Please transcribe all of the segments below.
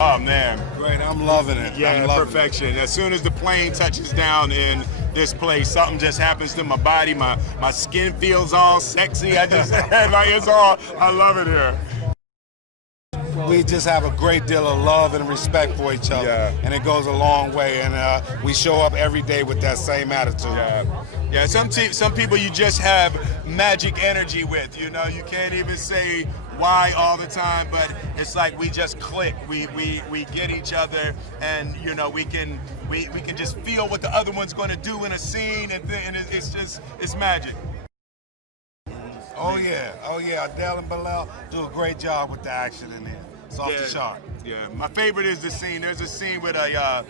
Oh man, great! I'm loving it. Yeah, perfection. As soon as the plane touches down in this place, something just happens to my body. My skin feels all sexy. I just like it's all. I love it here. We just have a great deal of love and respect for each other, and it goes a long way. And we show up every day with that same attitude. Yeah. Some people you just have magic energy with. You know, you can't even say why all the time, but it's like we just click. We get each other, and you know we can just feel what the other one's going to do in a scene, and it's magic. Oh yeah, Adele and Bilal do a great job with the action in there. It's off the chart. Yeah, my favorite is the scene. There's a scene with a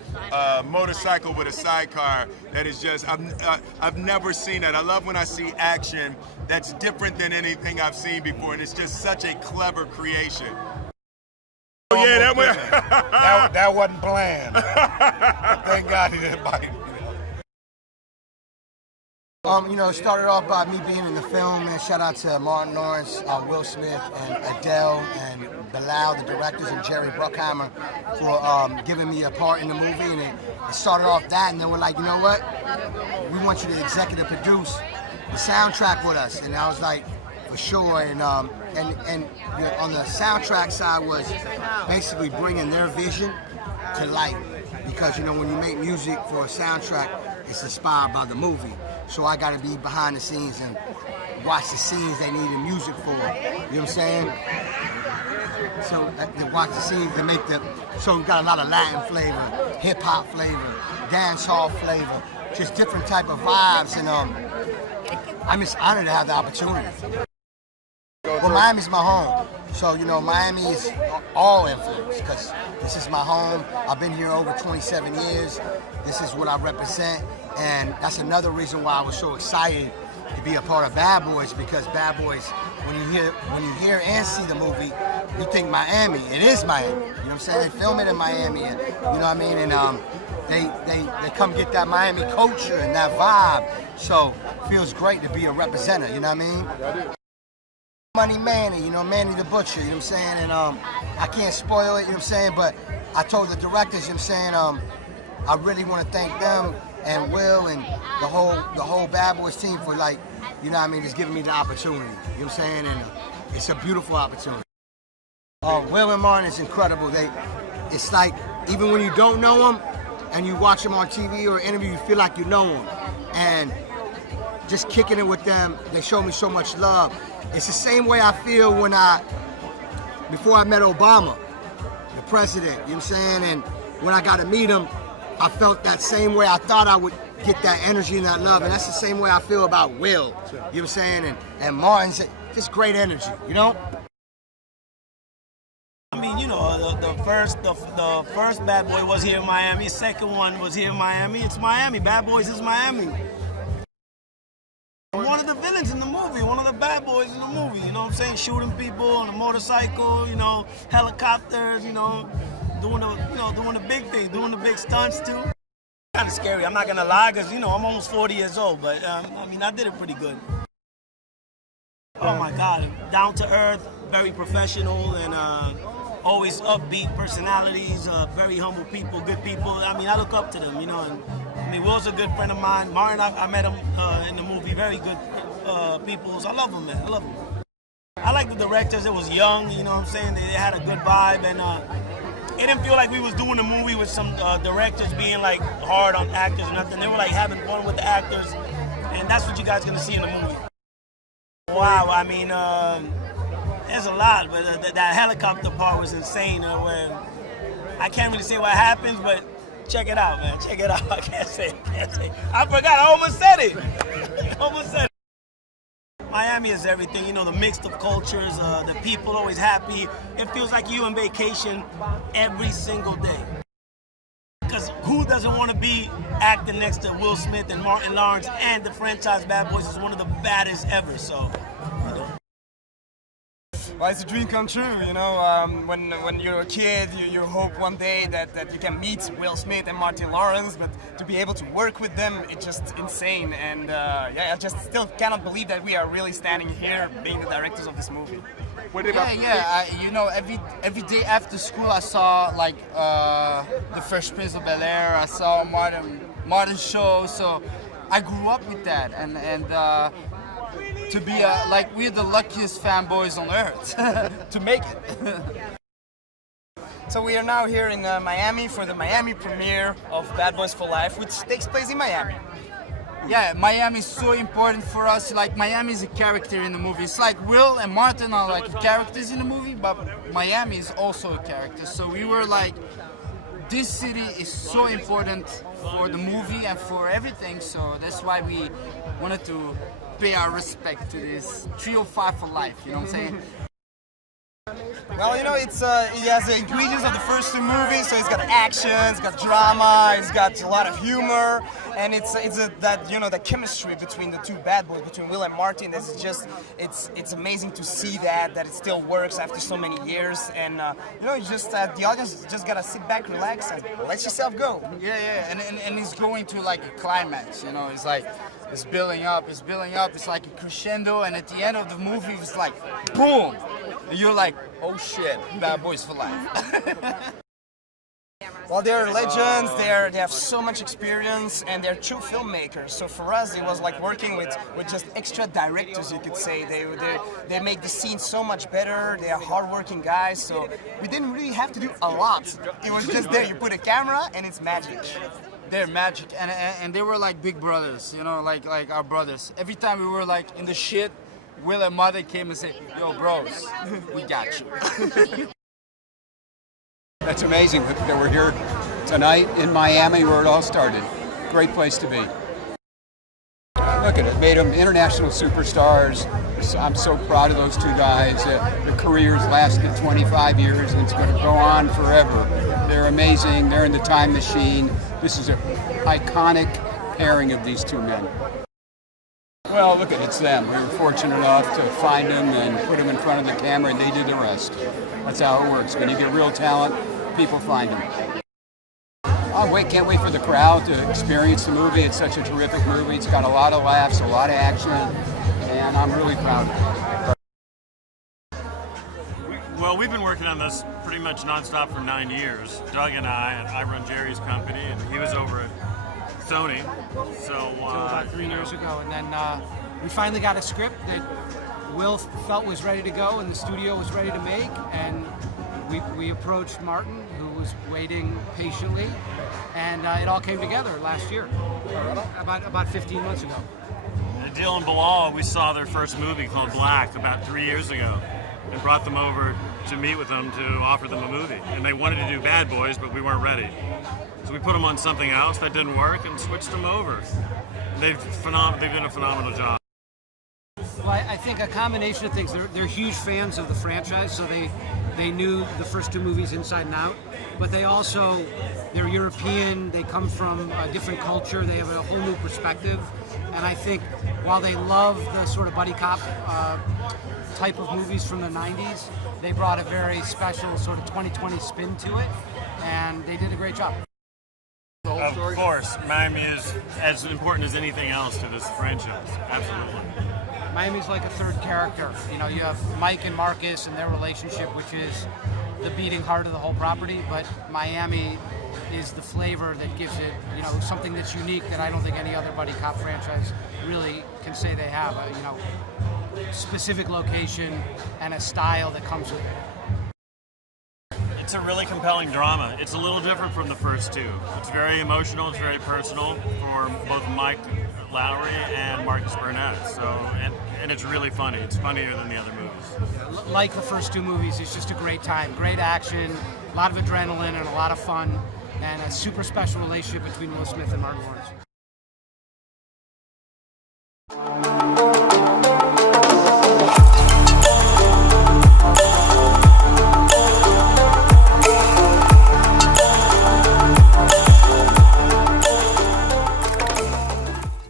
motorcycle with a sidecar that is just, I've never seen that. I love when I see action that's different than anything I've seen before, and it's just such a clever creation. Oh yeah, that wasn't planned. Thank God he didn't bite. You know, it started off by me being in the film, and shout out to Martin Lawrence, Will Smith, and Adele, and Bilal, the directors, and Jerry Bruckheimer for giving me a part in the movie. And it started off that, and then we're like, you know what? We want you to executive produce the soundtrack with us. And I was like, for sure. And you know, on the soundtrack side was basically bringing their vision to life, because you know when you make music for a soundtrack, it's inspired by the movie. So I got to be behind the scenes and watch the scenes they need the music for. You know what I'm saying? So to watch the scenes to make so we got a lot of Latin flavor, hip hop flavor, dance hall flavor, just different type of vibes. And I'm just honored to have the opportunity. Well, Miami's my home. So, you know, Miami is all influence because this is my home. I've been here over 27 years. This is what I represent. And that's another reason why I was so excited to be a part of Bad Boys, because Bad Boys, when you hear and see the movie, you think Miami. It is Miami. You know what I'm saying? They film it in Miami, and you know what I mean? And they come get that Miami culture and that vibe. So it feels great to be a representative, you know what I mean? Money Manny, you know, Manny the Butcher, you know what I'm saying? And I can't spoil it, you know what I'm saying? But I told the directors, you know what I'm saying, I really want to thank them and Will and the whole Bad Boys team for, like, you know what I mean, just giving me the opportunity. You know what I'm saying? And it's a beautiful opportunity. Will and Martin is incredible. It's like, even when you don't know them and you watch them on TV or interview, you feel like you know them. And just kicking it with them, they show me so much love. It's the same way I feel before I met Obama, the president, you know what I'm saying? And when I got to meet him, I felt that same way. I thought I would get that energy and that love, and that's the same way I feel about Will, you know what I'm saying? And Martin's just great energy, you know? I mean, you know, the first Bad Boy was here in Miami, the second one was here in Miami. It's Miami, Bad Boys is Miami. One of the villains in the movie, one of the bad boys in the movie, you know what I'm saying? Shooting people on a motorcycle, you know, helicopters, you know, doing the big thing, doing the big stunts too. Kind of scary, I'm not gonna lie, because you know I'm almost 40 years old, but I mean I did it pretty good. Oh my God, down to earth, very professional, and always upbeat personalities, very humble people, good people. I mean I look up to them, you know. And I mean Will's a good friend of mine. Martin, I met him in the movie. Very good people. So I love them, man. I love them. I like the directors. It was young, you know what I'm saying? They had a good vibe, and it didn't feel like we was doing a movie with some directors being like hard on actors or nothing. They were like having fun with the actors, and that's what you guys gonna see in the movie. Wow, I mean, there's a lot, but that helicopter part was insane. Where I can't really say what happens, but check it out, man. Check it out. I can't say. I forgot. I almost said it. Miami is everything. You know, the mix of cultures, the people always happy. It feels like you on vacation every single day. Because who doesn't want to be acting next to Will Smith and Martin Lawrence, and the franchise Bad Boys is one of the baddest ever, so, you know. Well, it's a dream come true, you know. When you're a kid, you hope one day that you can meet Will Smith and Martin Lawrence, but to be able to work with them, it's just insane. And yeah, I just still cannot believe that we are really standing here being the directors of this movie. You know, every day after school, I saw like the Fresh Prince of Bel-Air. I saw Martin show. So I grew up with that, and to be like we're the luckiest fanboys on earth to make it. So we are now here in Miami for the Miami premiere of Bad Boys for Life, which takes place in Miami. Yeah, Miami is so important for us. Like, Miami is a character in the movie. It's like Will and Martin are like characters in the movie, but Miami is also a character. So we were like, this city is so important for the movie and for everything. So that's why we wanted to pay our respect to this 305 for life. You know what I'm saying? Well, you know, it has the ingredients of the first two movies, so it's got action, it's got drama, it's got a lot of humor, and that chemistry between the two bad boys, between Will and Martin. This is just, it's amazing to see that it still works after so many years, and you know, just the audience just gotta sit back, relax, and let yourself go. Yeah, and it's going to like a climax. You know, it's like it's building up, it's like a crescendo, and at the end of the movie, it's like boom. You're like, oh shit, Bad Boys for life. Well, they're legends, they have so much experience, and they're true filmmakers. So for us, it was like working with just extra directors, you could say. They make the scene so much better, they are hardworking guys, so we didn't really have to do a lot. It was just there, you put a camera, and it's magic. They're magic, and they were like big brothers, you know, like our brothers. Every time we were like in the shit, Will and Mother came and said, yo, bros, we got you. That's amazing that we're here tonight in Miami where it all started. Great place to be. Look at it, made them international superstars. I'm so proud of those two guys. Their careers lasted 25 years and it's going to go on forever. They're amazing, they're in the time machine. This is an iconic pairing of these two men. Well, look, it's them. We were fortunate enough to find them and put them in front of the camera, and they did the rest. That's how it works. When you get real talent, people find them. Can't wait for the crowd to experience the movie. It's such a terrific movie. It's got a lot of laughs, a lot of action, and I'm really proud of it. Well, we've been working on this pretty much nonstop for 9 years. Doug and I run Jerry's company, and he was over at Sony. So about 3 years ago, and then we finally got a script that Will felt was ready to go and the studio was ready to make, and we approached Martin, who was waiting patiently, and it all came together last year, about 15 months ago. Adil and Bilal, we saw their first movie called Black about 3 years ago, and brought them over to meet with them to offer them a movie. And they wanted to do Bad Boys, but we weren't ready. So we put them on something else that didn't work and switched them over. They've done a phenomenal job. Well, I think a combination of things. They're huge fans of the franchise, so they knew the first two movies inside and out. But they're European. They come from a different culture. They have a whole new perspective. And I think while they love the sort of buddy cop type of movies from the 90s, they brought a very special sort of 2020 spin to it, and they did a great job. Of course, Miami is as important as anything else to this franchise. Absolutely. Miami's like a third character. You know, you have Mike and Marcus and their relationship, which is the beating heart of the whole property, but Miami is the flavor that gives it, you know, something that's unique that I don't think any other buddy cop franchise really can say they have. You know, specific location and a style that comes with it. It's a really compelling drama. It's a little different from the first two. It's very emotional, it's very personal for both Mike Lowry and Marcus Burnett. So, and it's really funny. It's funnier than the other movies. Like the first two movies, it's just a great time. Great action, a lot of adrenaline and a lot of fun, and a super special relationship between Will Smith and Martin Lawrence.